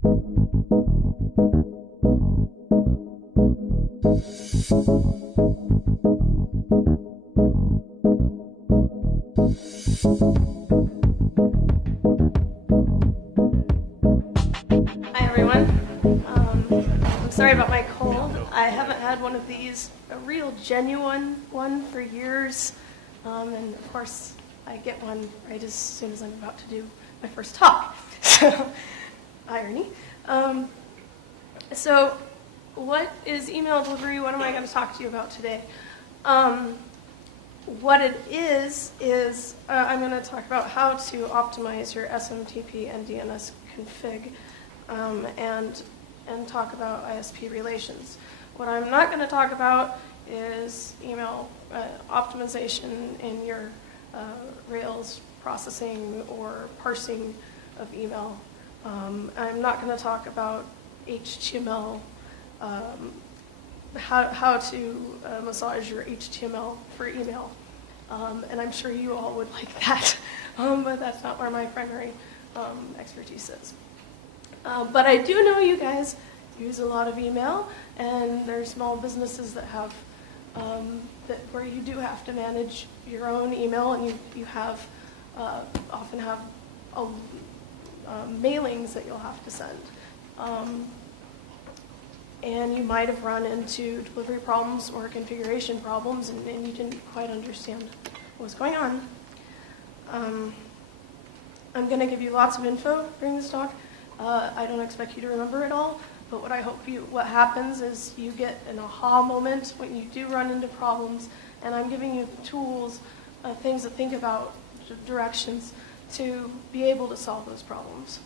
Hi everyone. I'm sorry about my cold. I haven't had one of these, a real genuine one, for years. And of course, I get one right as soon as I'm about to do my first talk. So, irony. So, what is email delivery? What am I going to talk to you about today? What it is I'm going to talk about how to optimize your SMTP and DNS config, and talk about ISP relations. What I'm not going to talk about is email optimization in your Rails processing or parsing of email. I'm not going to talk about HTML, how to massage your HTML for email. And I'm sure you all would like that, but that's not where my primary expertise is. But I do know you guys use a lot of email, and there's small businesses that have where you do have to manage your own email, and you have often have mailings that you'll have to send. And you might have run into delivery problems or configuration problems, and you didn't quite understand what was going on. I'm going to give you lots of info during this talk. I don't expect you to remember it all, but what happens is you get an aha moment when you do run into problems, and I'm giving you tools, things to think about, directions to be able to solve those problems.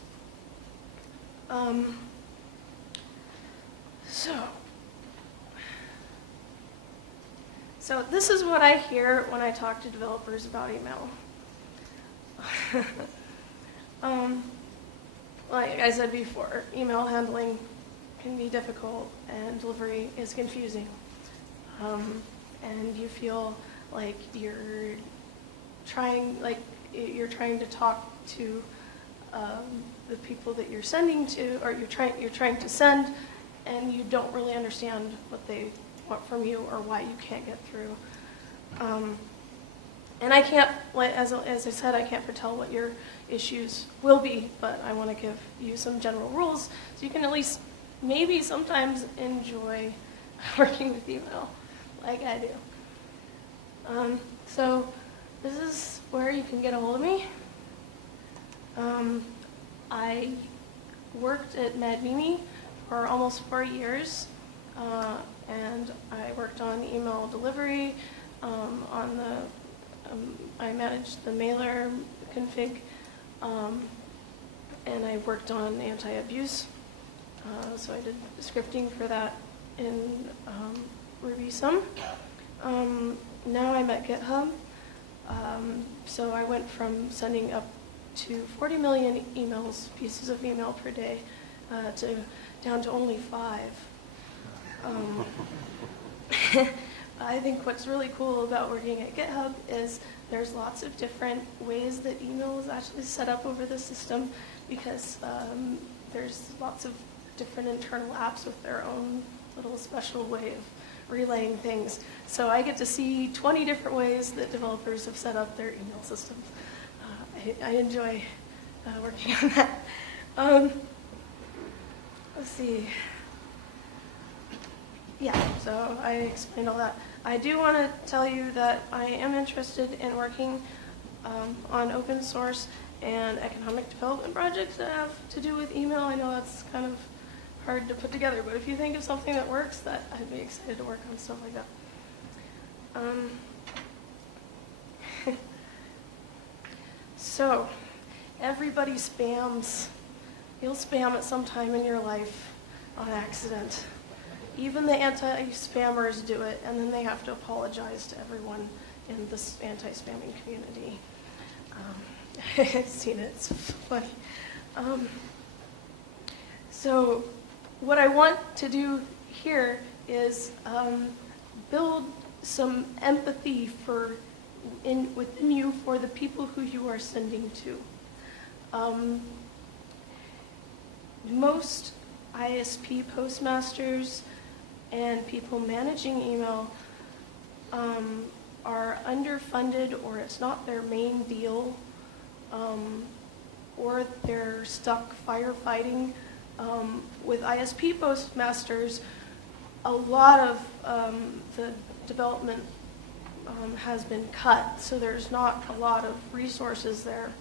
So this is what I hear when I talk to developers about email. Like I said before, email handling can be difficult and delivery is confusing. And you feel like you're trying to talk to the people that you're sending to, or you're trying to send, and you don't really understand what they want from you or why you can't get through. And I can't, as I said, I can't foretell what your issues will be, but I want to give you some general rules so you can at least maybe sometimes enjoy working with email like I do. So this is where you can get a hold of me. I worked at MadMimi for almost 4 years, and I worked on email delivery, I managed the mailer config, and I worked on anti-abuse. So I did scripting for that in Rubyfuza. Now I'm at GitHub. So I went from sending up to 40 million pieces of email per day, down to only 5. I think what's really cool about working at GitHub is there's lots of different ways that email is actually set up over the system, because there's lots of different internal apps with their own little special way of relaying things. So I get to see 20 different ways that developers have set up their email systems. I enjoy working on that. Let's see. Yeah, so I explained all that. I do want to tell you that I am interested in working on open source and economic development projects that have to do with email. I know that's kind of hard to put together, but if you think of something that works, that I'd be excited to work on stuff like that. So, everybody spams. You'll spam at some time in your life on accident. Even the anti-spammers do it, and then they have to apologize to everyone in this anti-spamming community. I've seen it, it's funny. So what I want to do here is build some empathy within you for the people who you are sending to. most ISP postmasters and people managing email are underfunded, or it's not their main deal, or they're stuck firefighting. With ISP postmasters, a lot of the development has been cut, so there's not a lot of resources there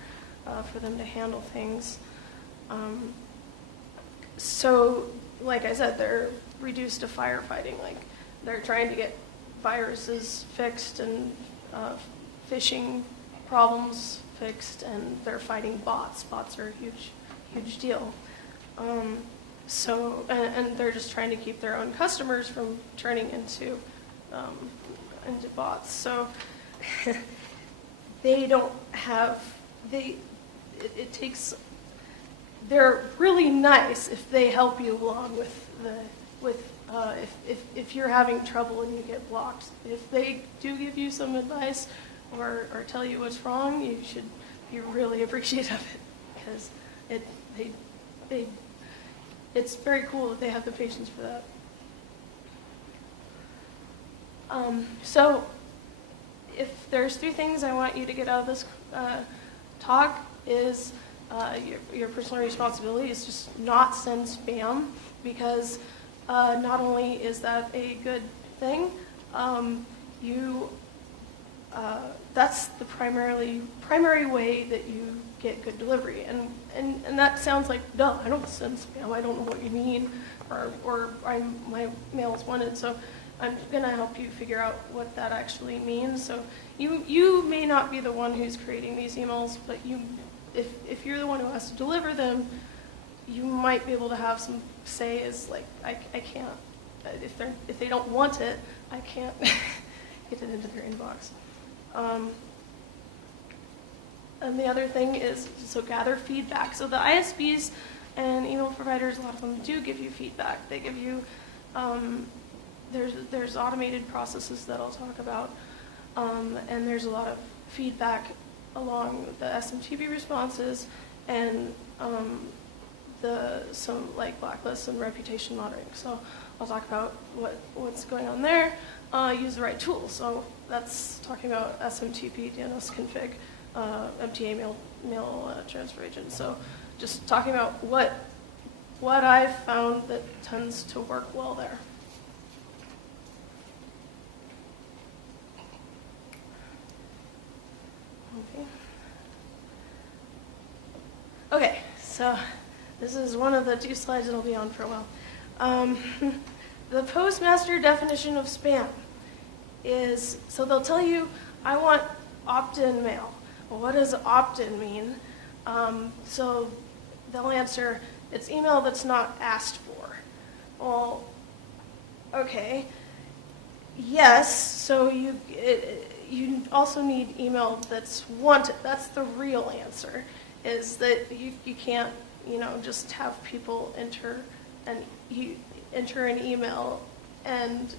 for them to handle things. So, like I said, they're reduced to firefighting. Like, they're trying to get viruses fixed and phishing problems fixed, and they're fighting bots. Bots are a huge deal. And they're just trying to keep their own customers from turning into bots. So they don't have, it takes, they're really nice if they help you along if you're having trouble and you get blocked. If they do give you some advice or tell you what's wrong, you should be really appreciative of it, because it's very cool that they have the patience for that. So if there's 3 things I want you to get out of this talk is your personal responsibility is just not send spam, because not only is that a good thing, that's the primary way that you get good delivery. And that sounds like, duh, I don't send spam, I don't know what you mean, or my mail is wanted. So I'm going to help you figure out what that actually means. So you may not be the one who's creating these emails, but if you're the one who has to deliver them, you might be able to have some say is like, I can't, if they don't want it, I can't get it into their inbox. And the other thing is, so gather feedback. So the ISPs and email providers, a lot of them do give you feedback. They give you, there's automated processes that I'll talk about, and there's a lot of feedback along the SMTP responses and some like blacklists and reputation monitoring. So I'll talk about what's going on there. Use the right tools. So that's talking about SMTP, DNS config, MTA mail transfer agent. So just talking about what I've found that tends to work well there. Okay, so this is one of the 2 slides that'll be on for a while. The postmaster definition of spam is, so they'll tell you, I want opt-in mail. Well, what does opt-in mean? So they'll answer, it's email that's not asked for. Well, okay, yes, so you also need email that's wanted. That's the real answer, is that you can't, just have people enter an email and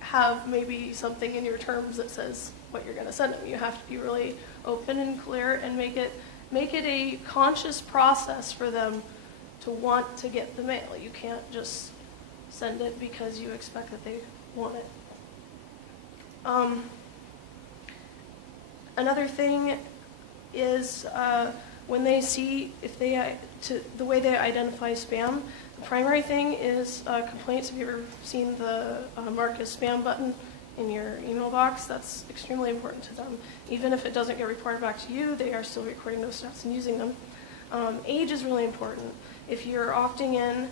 have maybe something in your terms that says what you're going to send them. You have to be really open and clear and make it a conscious process for them to want to get the mail. You can't just send it because you expect that they want it. Another thing is when they see, the way they identify spam, the primary thing is complaints. Have you ever seen the mark as spam button in your email box? That's extremely important to them. Even if it doesn't get reported back to you, they are still recording those stats and using them. Age is really important. If you're opting in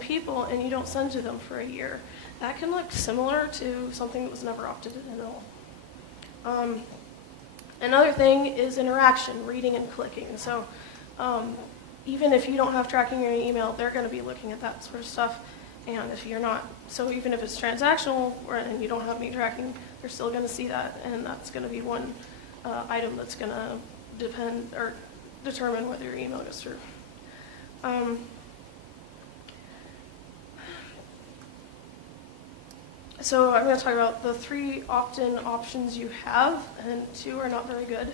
people and you don't send to them for a year, that can look similar to something that was never opted in at all. Another thing is interaction, reading and clicking. So even if you don't have tracking in your email, they're going to be looking at that sort of stuff. And if you're not, so even if it's transactional and you don't have any tracking, they're still going to see that. And that's going to be one item that's going to determine whether your email goes through. So I'm going to talk about the 3 opt-in options you have, and 2 are not very good.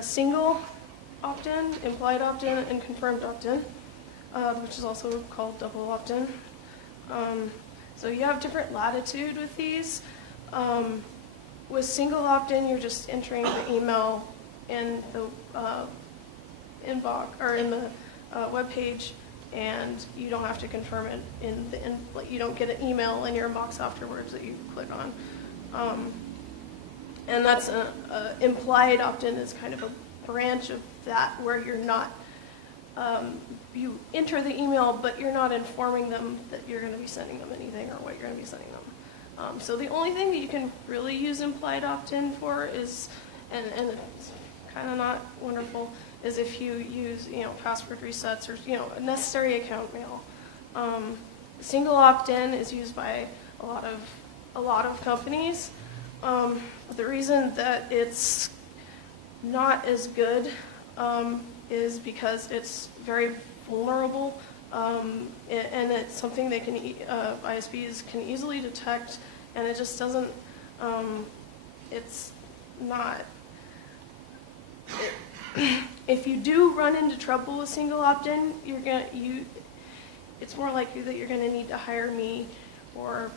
Single opt-in, implied opt-in, and confirmed opt-in, which is also called double opt-in. So you have different latitude with these. With single opt-in, you're just entering the email in the inbox or in the web page, and you don't have to confirm it you don't get an email in your inbox afterwards that you click on. And that's implied opt-in is kind of a branch of that where you're not you enter the email, but you're not informing them that you're going to be sending them anything or what you're going to be sending them. So the only thing that you can really use implied opt-in for is, and it's kind of not wonderful, is if you use password resets or a necessary account mail. Single opt-in is used by a lot of companies. The reason that it's not as good is because it's very vulnerable, and it's something they ISPs can easily detect, and it just doesn't. It's not. If you do run into trouble with single opt-in, it's more likely that you're going to need to hire me or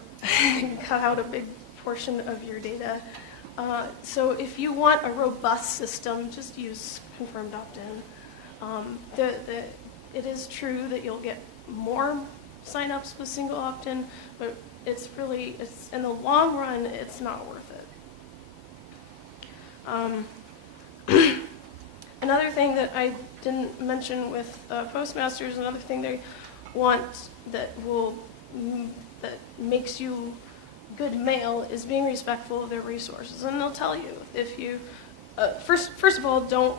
cut out a big portion of your data. So if you want a robust system, just use confirmed opt-in. It is true that you'll get more signups with single opt-in, but it's in the long run, it's not worth it. Another thing that I didn't mention with Postmasters, another thing they want that makes you good mail is being respectful of their resources, and they'll tell you if you first of all don't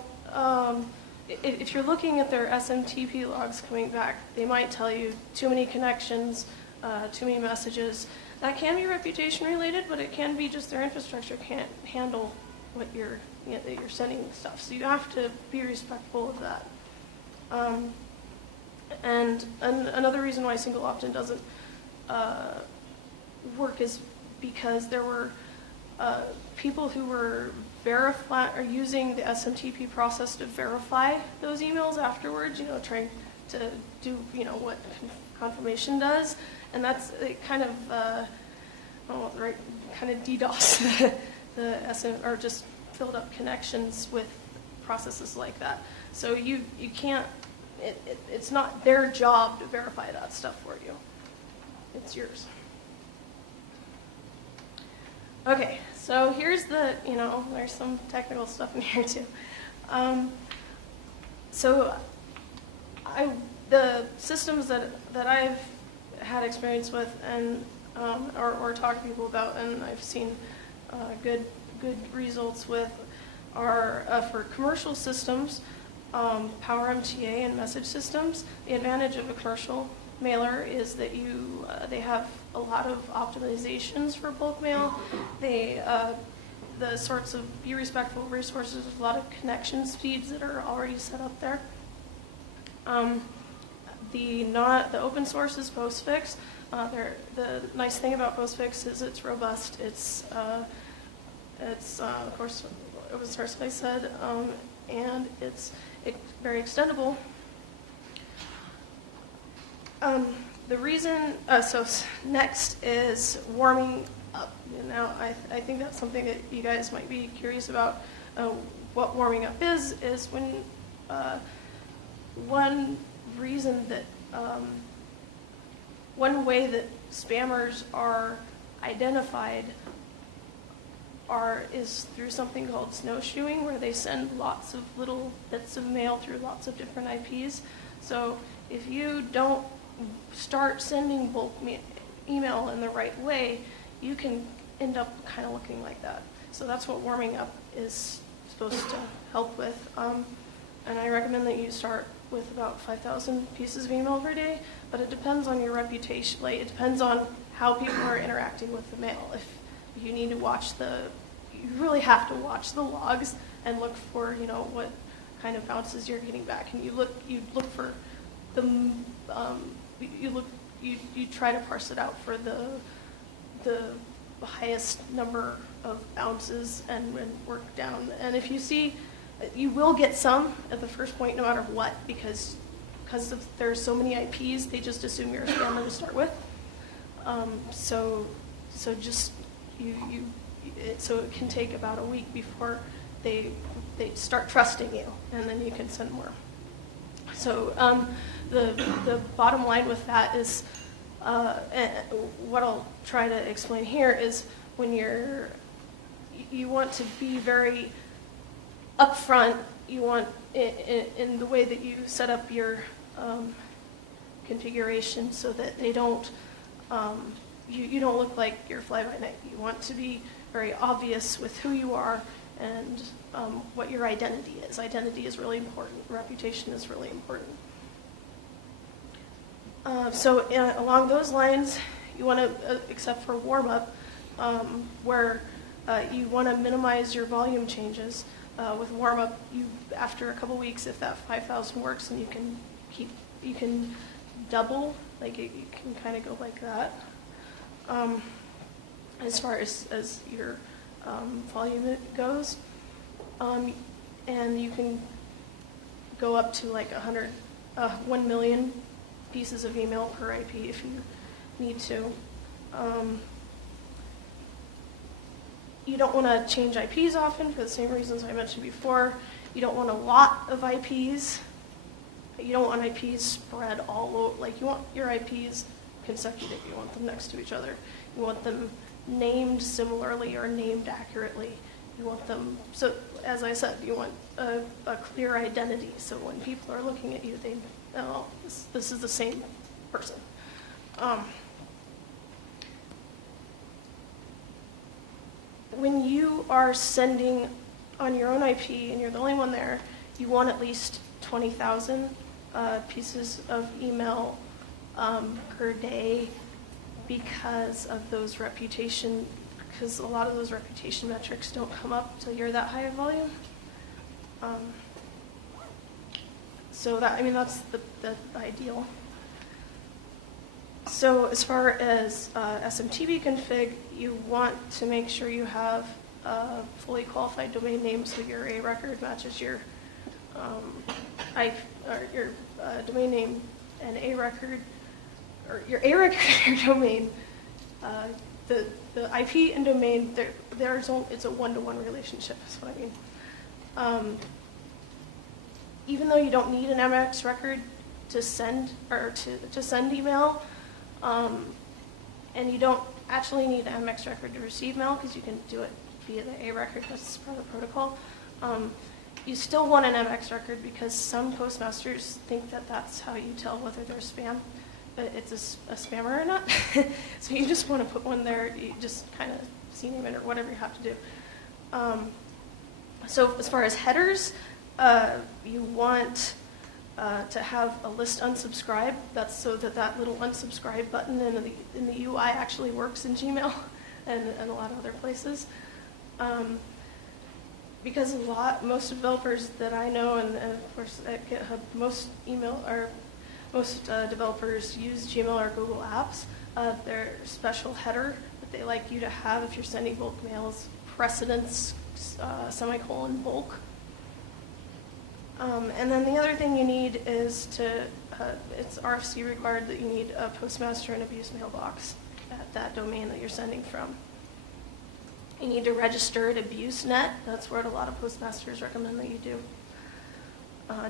if you're looking at their SMTP logs coming back, they might tell you too many connections, too many messages. That can be reputation related, but it can be just their infrastructure can't handle what you're sending stuff. So you have to be respectful of that. And another reason why single opt-in doesn't work is because there were people who were using the SMTP process to verify those emails afterwards, trying to do what confirmation does, and that's kind of kind of DDoS the SM or just filled up connections with processes like that. So you can't. It's not their job to verify that stuff for you. It's yours. Okay, so here's there's some technical stuff in here too. So the systems that I've had experience with and or talked to people about, and I've seen good results with are for commercial systems, Power MTA and message systems. The advantage of a commercial mailer is that they have a lot of optimizations for bulk mail. The sorts of be respectful resources, a lot of connection speeds that are already set up there. The open source is Postfix. The nice thing about Postfix is it's robust. It's of course open source, like I said, and it's very extendable. The reason, so next is warming up. Now, I think that's something that you guys might be curious about. What warming up is when one way that spammers are identified is through something called snowshoeing, where they send lots of little bits of mail through lots of different IPs. So if you don't start sending bulk email in the right way, you can end up kind of looking like that. So that's what warming up is supposed to help with. And I recommend that you start with about 5,000 pieces of email per day, but it depends on your reputation. Like, it depends on how people are interacting with the mail. If you need to you really have to watch the logs and look for, what kind of bounces you're getting back. And you look for the, you try to parse it out for the highest number of bounces and work down. And if you see You will get some at the first point, no matter what, because there's so many IPs, they just assume you're a spammer to start with. So it can take about a week before they start trusting you, and then you can send more. So the bottom line with that is, what I'll try to explain here is when you want to be very upfront, you want in the way that you set up your configuration so that they don't, you don't look like you're fly-by-night. You want to be very obvious with who you are and what your identity is. Identity is really important. Reputation is really important. So along those lines, you want to, except for warm-up, where you want to minimize your volume changes. With warm-up, after a couple weeks, if that 5,000 works, then you can double, like you can kind of go like that. As far as your volume goes, and you can go up to like 1 million pieces of email per IP if you need to. You don't want to change IPs often for the same reasons I mentioned before. You don't want a lot of IPs. You don't want IPs spread all over. Like, you want your IPs consecutive. You want them next to each other. You want them named similarly or named accurately. You want them, so as I said, you want a clear identity. So when people are looking at you, they know, this is the same person. When you are sending on your own IP and you're the only one there, you want at least 20,000 pieces of email per day because of those reputation, because a lot of those reputation metrics don't come up until you're that high of volume. So that, I mean, that's the ideal. So as far as SMTP config, you want to make sure you have a fully qualified domain name, so your A record matches your domain name and A record, or your A record and your domain. The IP and domain, it's a one-to-one relationship. Is what I mean. Even though you don't need an MX record to send to send email. And you don't actually need an MX record to receive mail because you can do it via the A record. That's part of the protocol. You still want an MX record because some postmasters think that that's how you tell whether they're spam, it's a spammer or not. So you just want to put one there. You just kind of CNAME it or whatever you have to do. So as far as headers, you want to have a list unsubscribe. That's so that little unsubscribe button in the UI actually works in Gmail and a lot of other places. Because most developers that I know, and of course at GitHub, most developers use Gmail or Google Apps. Their special header that they like you to have if you're sending bulk mails, precedence, semicolon, bulk. And then the other thing you need is it's RFC required that you need a postmaster and abuse mailbox at that domain that you're sending from. You need to register at AbuseNet. That's what a lot of postmasters recommend that you do.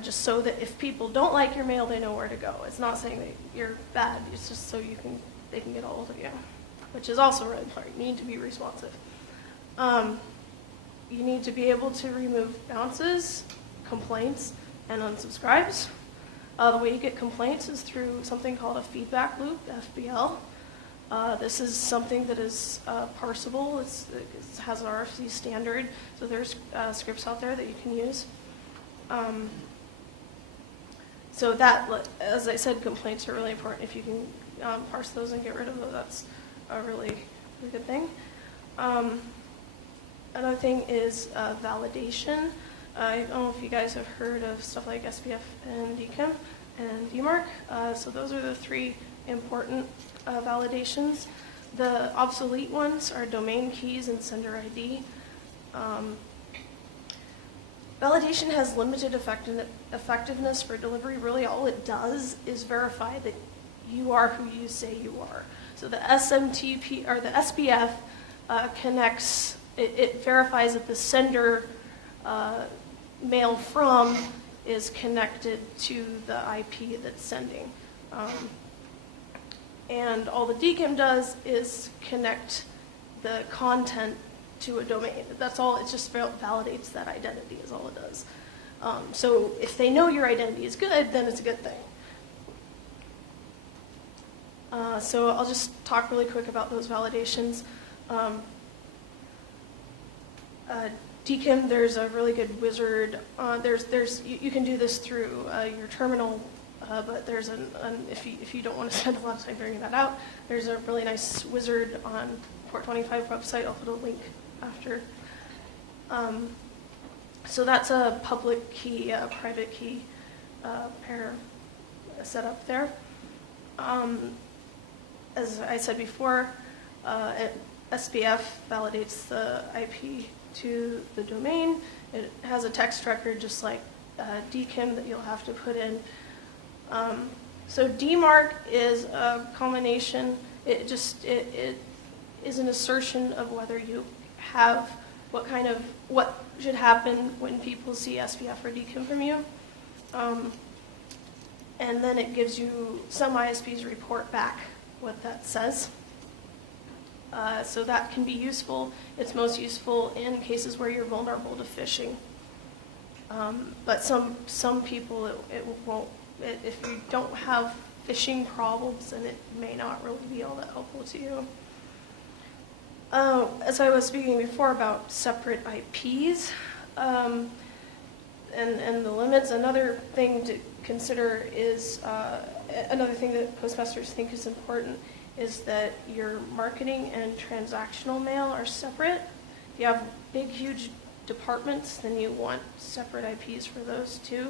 Just so that if people don't like your mail, they know where to go. It's not saying that you're bad. It's just so they can get a hold of you, which is also really important. You need to be responsive. You need to be able to remove bounces, complaints, and unsubscribes. The way you get complaints is through something called a feedback loop, FBL. This is something that is parsable. It has an RFC standard, so there's scripts out there that you can use. So that, as I said, complaints are really important. If you can parse those and get rid of those, that's a really good thing. Another thing is validation. I don't know if you guys have heard of stuff like SPF and DKIM and DMARC. So those are the three important validations. The obsolete ones are domain keys and sender ID. Validation has limited effectiveness for delivery. Really, all it does is verify that you are who you say you are. So the SMTP or the SBF connects. It verifies that the sender mail from is connected to the IP that's sending. And all the DKIM does is connect the content to a domain. That's all. It just validates that identity is all it does. So if they know your identity is good, then it's a good thing. So I'll just talk really quick about those validations. DKIM, there's a really good wizard. You can do this through your terminal, but there's if you don't want to spend a lot of time figuring that out, there's a really nice wizard on Port 25 website. I'll put a link after. So that's a public key, a private key pair set up there. As I said before, SBF validates the IP to the domain. It has a text record just like DKIM that you'll have to put in. So DMARC is a combination. It is an assertion of whether you have what should happen when people see SBF or DKIM from you. And then it gives you some ISPs report back what that says. So that can be useful. It's most useful in cases where you're vulnerable to phishing. But some people, it won't. If you don't have phishing problems, then it may not really be all that helpful to you. As I was speaking before about separate IPs and the limits, another thing to consider is, another thing that postmasters think is important is that your marketing and transactional mail are separate. If you have big, huge departments, then you want separate IPs for those too.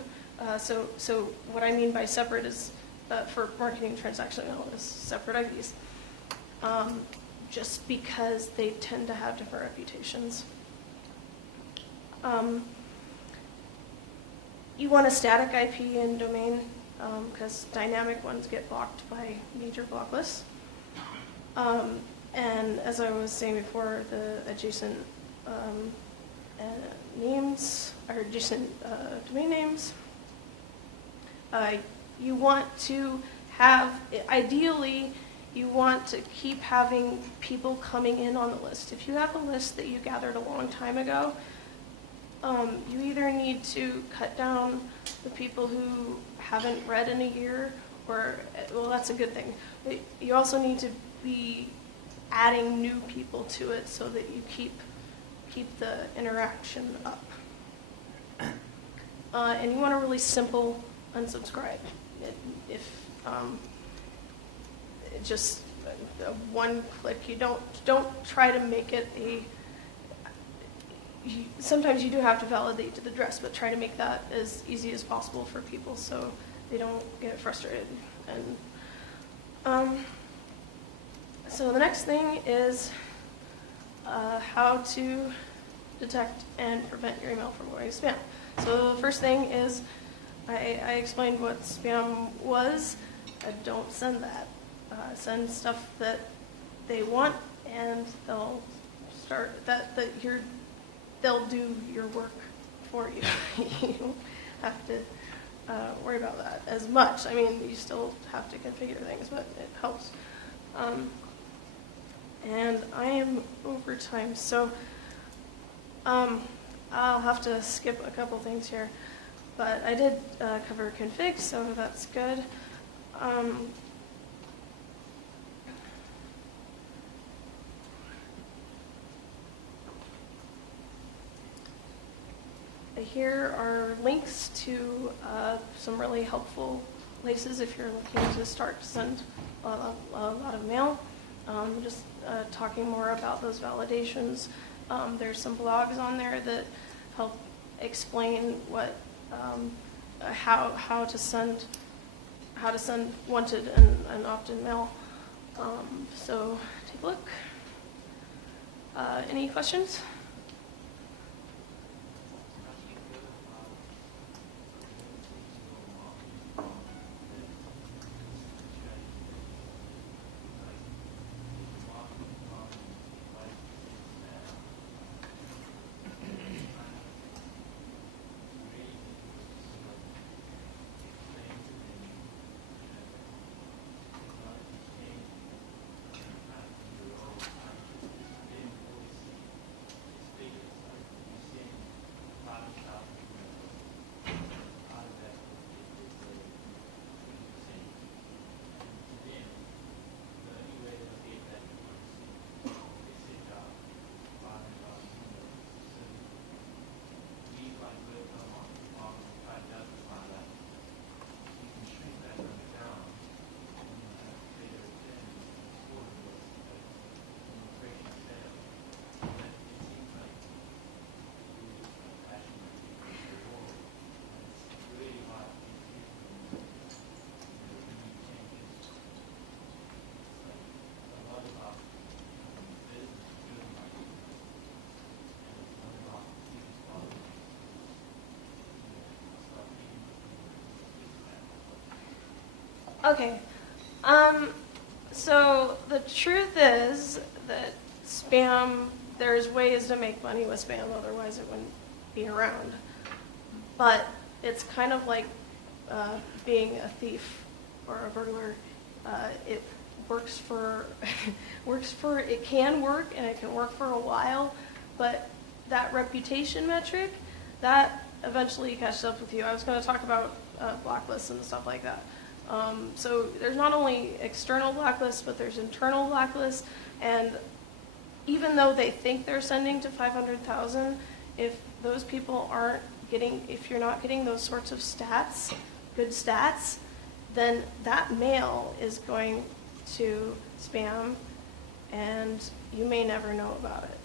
So what I mean by separate is, for marketing and transactional mail, is separate IPs. Just because they tend to have different reputations. You want a static IP and domain because dynamic ones get blocked by major block lists. And as I was saying before, the adjacent names or adjacent domain names. You want to have, ideally, you want to keep having people coming in on the list. If you have a list that you gathered a long time ago, you either need to cut down the people who haven't read in a year, or, well, that's a good thing. But you also need to be adding new people to it so that you keep the interaction up. And you want a really simple unsubscribe. Just one click. You don't try to make it sometimes you do have to validate to the address, but try to make that as easy as possible for people so they don't get frustrated. And so the next thing is how to detect and prevent your email from going to spam. So the first thing is I explained what spam was. Don't send that. Send stuff that they want, and they'll start they'll do your work for you. You don't have to worry about that as much. I mean, you still have to configure things, but it helps. And I am over time, so I'll have to skip a couple things here. But I did cover config, so that's good. Here are links to some really helpful places if you're looking to start to send a lot of mail. Just talking more about those validations. There's some blogs on there that help explain what how to send wanted and opt-in mail. So take a look. Any questions? Okay. So the truth is that spam, there's ways to make money with spam, otherwise it wouldn't be around. But it's kind of like being a thief or a burglar. It works for, it can work and it can work for a while, but that reputation metric, that eventually catches up with you. I was going to talk about blacklists and stuff like that. So there's not only external blacklists, but there's internal blacklists, and even though they think they're sending to 500,000, if those people aren't getting, if you're not getting those sorts of stats, good stats, then that mail is going to spam, and you may never know about it.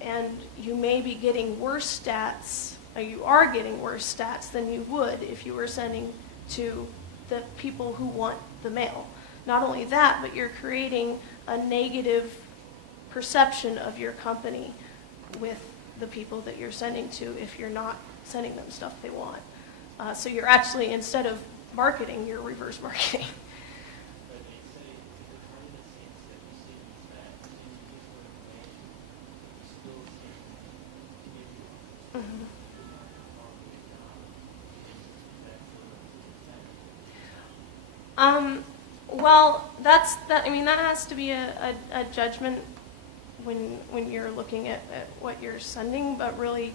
And you may be getting worse stats, or you are getting worse stats than you would if you were sending to the people who want the mail. Not only that, but you're creating a negative perception of your company with the people that you're sending to if you're not sending them stuff they want. So you're actually, instead of marketing, you're reverse marketing. Well, that. I mean, that has to be a judgment when you're looking at what you're sending. But really,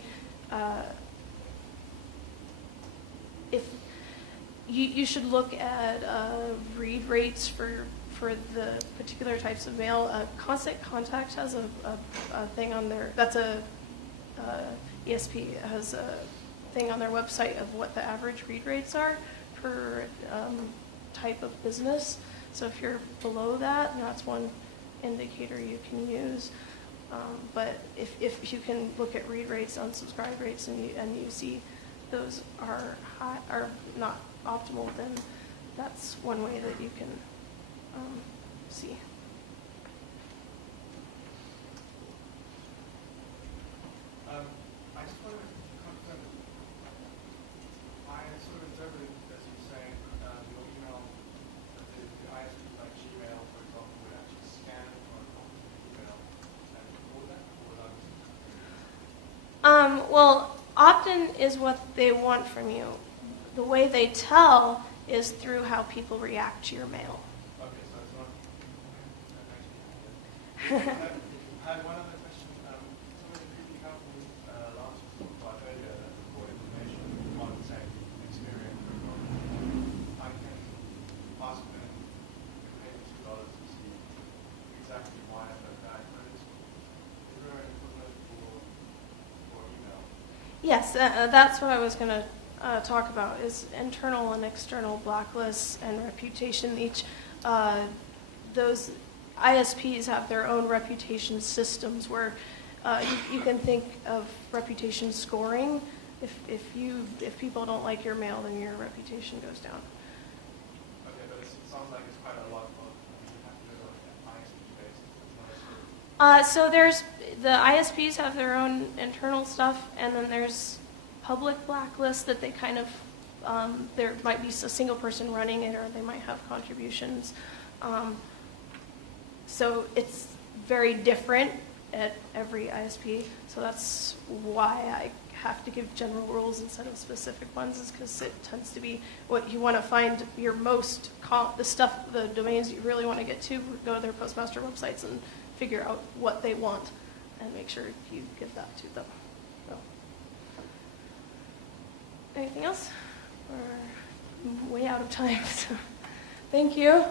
if you should look at read rates for the particular types of mail. Constant Contact has a thing on their. That's a ESP has a thing on their website of what the average read rates are per type of business. So if you're below that, that's one indicator you can use. But if you can look at read rates, unsubscribe rates, and you see those are high, are not optimal, then that's one way that you can see. I just wanted to confirm. I sort of interpreted as you saying your email, the ISP like Gmail, for example, would actually scan or copy the email and record that, or that? Well, opt-in is what they want from you. The way they tell is through how people react to your mail. Okay, so it's not. I had one other question. Some of the creepy companies last week quite earlier that report information on, say, Experian, for example. I can ask them to pay me $2 to see exactly why I've done that. But is there an equivalent for email? Yes, that's what I was going to talk about, is internal and external blacklists and reputation. Each those ISPs have their own reputation systems where you can think of reputation scoring. If people don't like your mail, then your reputation goes down. Okay, but it sounds like it's quite a lot of you have to do like an ISP basis. So there's the ISPs have their own internal stuff, and then there's public blacklists that they kind of there might be a single person running it, or they might have contributions. So it's very different at every ISP. So that's why I have to give general rules instead of specific ones, is because it tends to be what you want to find your most the domains you really want to get to. Go to their postmaster websites and figure out what they want, and make sure you give that to them. So, anything else? We're way out of time. So, thank you.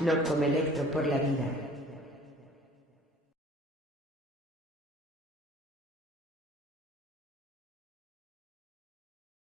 No come electro por la vida.